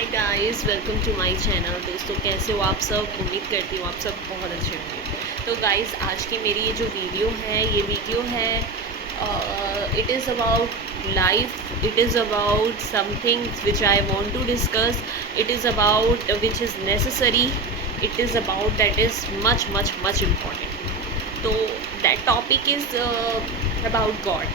Hi guys, welcome to my channel. दोस्तों, कैसे हो आप सब? उम्मीद करती हूँ आप सब बहुत अच्छे होंगे। तो गाइस, आज की मेरी ये जो वीडियो है, it is about life, it is about something which I want to discuss, it is about which is necessary, it is about that is much much much important. तो that topic is about God.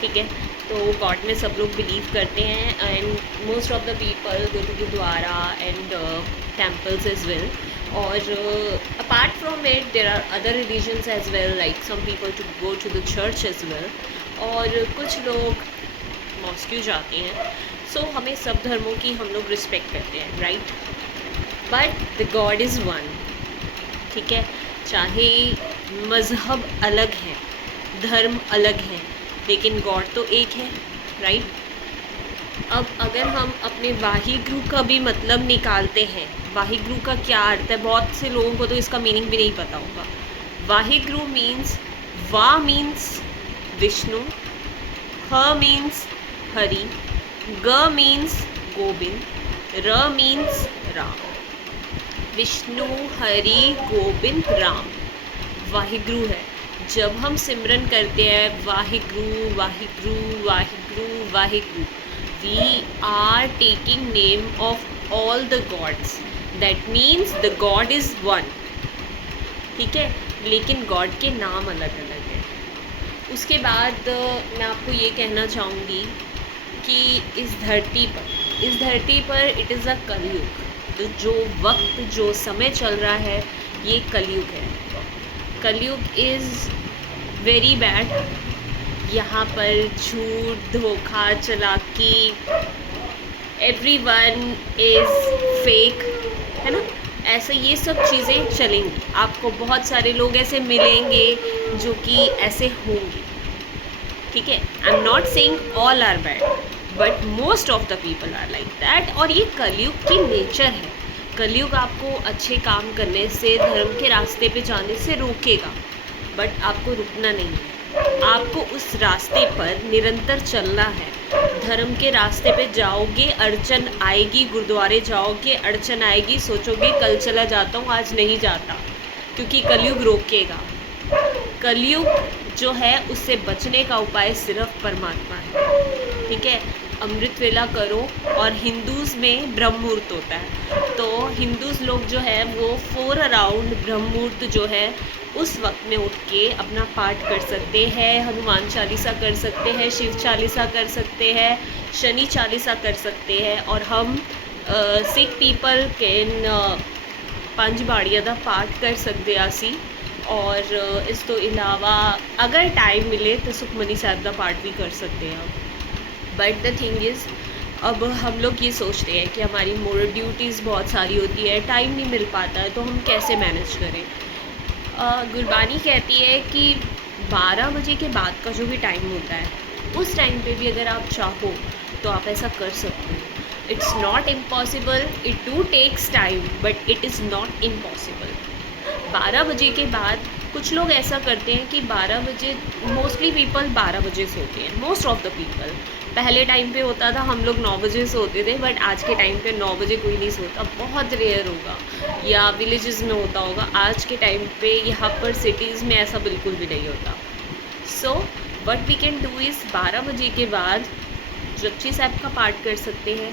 ठीक है, तो God में सब लोग believe करते हैं and most of the people go to gurdwara and temples as well. और apart from it there are other religions as well, like some people to go to the church as well, और कुछ लोग mosque जाते हैं। सो हमें सब धर्मों की हम लोग रिस्पेक्ट करते हैं, right? But the god is one. ठीक है, चाहे मज़हब अलग है, धर्म अलग है, लेकिन गॉड तो एक है, राइट? अब अगर हम अपने वाहिगुरु का भी मतलब निकालते हैं, वाहिगुरु का क्या अर्थ है, बहुत से लोगों को तो इसका मीनिंग भी नहीं पता होगा। वाहिगुरु मीन्स, वा मीन्स विष्णु, ह मीन्स हरि, ग मीन्स गोविंद, र मीन्स राम। विष्णु, हरि, गोविंद, राम वाहिगुरु है। जब हम सिमरन करते हैं Waheguru Waheguru Waheguru Waheguru, we are taking name of all the gods. That means the god is one. ठीक है, लेकिन गॉड के नाम अलग अलग हैं। उसके बाद मैं आपको ये कहना चाहूँगी कि इस धरती पर इट इज़ अ कलयुग। तो जो वक्त, जो समय चल रहा है, ये कलयुग है। कलयुग इज़ वेरी बैड। यहाँ पर झूठ, धोखा, चालाकी, एवरीवन इज़ फेक, है ना? ऐसे ये सब चीज़ें चलेंगी। आपको बहुत सारे लोग ऐसे मिलेंगे जो कि ऐसे होंगे। ठीक है, I am not saying all are bad, but most of the people are like that. और ये कलयुग की नेचर है। कलयुग आपको अच्छे काम करने से, धर्म के रास्ते पे जाने से रोकेगा, बट आपको रुकना नहीं है। आपको उस रास्ते पर निरंतर चलना है। धर्म के रास्ते पे जाओगे, अड़चन आएगी, गुरुद्वारे जाओगे, अड़चन आएगी, सोचोगे कल चला जाता हूँ, आज नहीं जाता, क्योंकि कलयुग रोकेगा। कलयुग जो है, उससे बचने का उपाय सिर्फ परमात्मा है। ठीक है, अमृत वेला करो। और हिंदूज़ में ब्रह्म मुहूर्त होता है, तो हिंदूज़ लोग जो है वो 4 अराउंड ब्रह्म मुहूर्त जो है उस वक्त में उठ के अपना पाठ कर सकते हैं, हनुमान चालीसा कर सकते हैं, शिव चालीसा कर सकते हैं, शनि चालीसा कर सकते हैं। और हम सिख पीपल कैन पंज बाड़िया का पाठ कर सकते असी। और इस तो इलावा अगर टाइम मिले तो सुखमनी साहब का पाठ भी कर सकते हैं। बट द थिंग इज़, अब हम लोग ये सोचते हैं कि हमारी मोरल ड्यूटीज़ बहुत सारी होती है, टाइम नहीं मिल पाता है, तो हम कैसे मैनेज करें? गुरबानी कहती है कि 12 बजे के बाद का जो भी टाइम होता है, उस टाइम पे भी अगर आप चाहो तो आप ऐसा कर सकते हो। It's not impossible, it do takes time, but it is not impossible. 12 बजे के बाद कुछ लोग ऐसा करते हैं कि 12 बजे, मोस्टली पीपल 12 बजे सोते हैं, मोस्ट ऑफ द पीपल। पहले टाइम पे होता था हम लोग 9 बजे सोते थे, बट आज के टाइम पे 9 बजे कोई नहीं सोता, बहुत रेयर होगा, या विलेजेस में होता होगा। आज के टाइम पे यहाँ पर सिटीज़ में ऐसा बिल्कुल भी नहीं होता। So what we can do is, 12 बजे के बाद जपजी साहब का पाठ कर सकते हैं,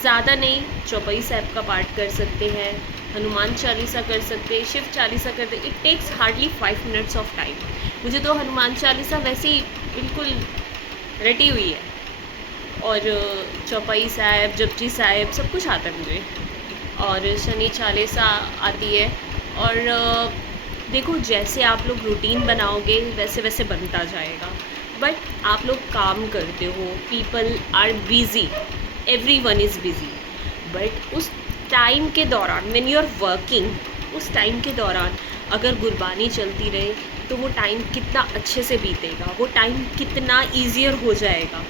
ज़्यादा नहीं, चौपाई साहब का पाठ कर सकते हैं, हनुमान चालीसा कर सकते हैं, शिव चालीसा करते। It takes hardly 5 minutes of time. मुझे तो हनुमान चालीसा वैसे ही बिल्कुल रटी हुई है, और चौपाई साहब, जपजी साहब सब कुछ आता है मुझे, और शनि चालीसा आती है। और देखो, जैसे आप लोग रूटीन बनाओगे वैसे वैसे बनता जाएगा। बट आप लोग काम करते हो, people are busy, everyone is busy, but उस टाइम के दौरान व्हेन यू आर वर्किंग, उस टाइम के दौरान अगर गुरबानी चलती रहे तो वो टाइम कितना अच्छे से बीतेगा, वो टाइम कितना ईजियर हो जाएगा।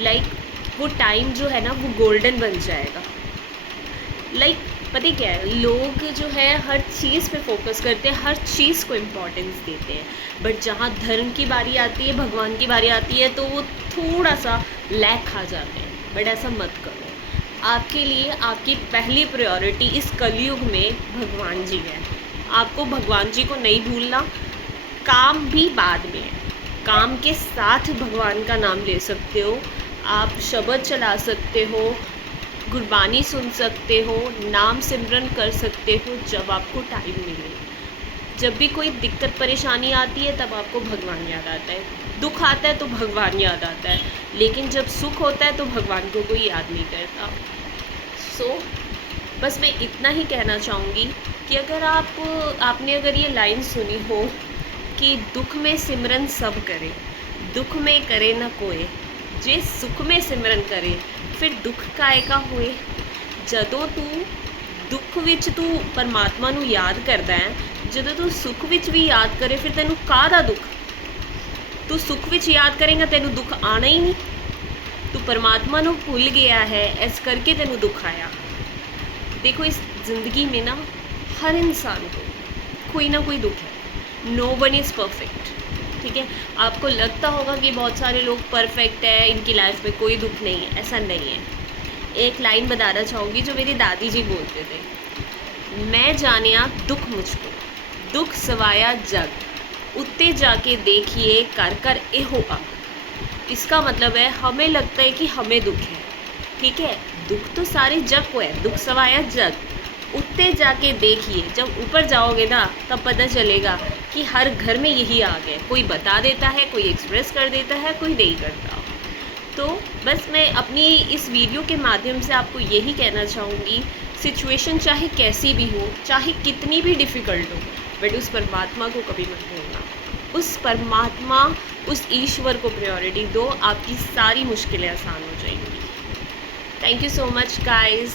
लाइक वो टाइम जो है ना, वो गोल्डन बन जाएगा। लाइक पता है क्या है, लोग जो है हर चीज़ पे फोकस करते हैं, हर चीज़ को इम्पोर्टेंस देते हैं, बट जहाँ धर्म की बारी आती है, भगवान की बारी आती है, तो वो थोड़ा सा लैग खा जाते हैं। बट ऐसा मत करो। आपके लिए आपकी पहली प्रायोरिटी इस कलयुग में भगवान जी है। आपको भगवान जी को नहीं भूलना। काम भी बाद में है, काम के साथ भगवान का नाम ले सकते हो, आप शब्द चला सकते हो, गुरबानी सुन सकते हो, नाम सिमरन कर सकते हो जब आपको टाइम मिले। जब भी कोई दिक्कत परेशानी आती है तब आपको भगवान याद आता है, दुख आता है तो भगवान याद आता है, लेकिन जब सुख होता है तो भगवान को कोई याद नहीं करता। बस मैं इतना ही कहना चाहूँगी कि अगर आपने अगर ये लाइन सुनी हो कि दुख में सिमरन सब करे, दुख में करे न कोई, जे सुख में सिमरन करे फिर दुख काहे का होए। ਜਦੋਂ ਤੂੰ ਦੁੱਖ ਵਿੱਚ ਤੂੰ ਪਰਮਾਤਮਾ ਨੂੰ ਯਾਦ ਕਰਦਾ ਹੈ, ਜਦੋਂ ਤੂੰ ਸੁੱਖ ਵਿੱਚ ਵੀ ਯਾਦ ਕਰੇ ਫਿਰ ਤੈਨੂੰ ਕਾਹਦਾ ਦੁੱਖ। ਤੂੰ ਸੁੱਖ ਵਿੱਚ ਯਾਦ ਕਰੇਗਾ ਤੈਨੂੰ ਦੁੱਖ ਆਣਾ ਹੀ ਨਹੀਂ। तू परमात्मा को भूल गया है, इस करके तेनू दुख आया। देखो इस ज़िंदगी में ना हर इंसान को कोई ना कोई दुख है। नो वन इज़ परफेक्ट, ठीक है। आपको लगता होगा कि बहुत सारे लोग परफेक्ट है, इनकी लाइफ में कोई दुख नहीं है, ऐसा नहीं है। एक लाइन बताना चाहूँगी जो मेरी दादी जी बोलते थे, मैं जानिया दुख मुझको, दुख सवाया जग, उत्ते जाके देखिए कर कर एहो अग। इसका मतलब है हमें लगता है कि हमें दुख है, ठीक है, दुख तो सारे जग को है, दुख सवाया जग, उत्ते जाके देखिए, जब ऊपर जाओगे ना तब पता चलेगा कि हर घर में यही आ गए। कोई बता देता है, कोई एक्सप्रेस कर देता है, कोई नहीं करता। तो बस मैं अपनी इस वीडियो के माध्यम से आपको यही कहना चाहूँगी, सिचुएशन चाहे कैसी भी हो, चाहे कितनी भी डिफ़िकल्ट हो, बट उस परमात्मा को कभी मत भूलना। उस परमात्मा, उस ईश्वर को प्रायोरिटी दो, आपकी सारी मुश्किलें आसान हो जाएंगी। Thank you so much guys.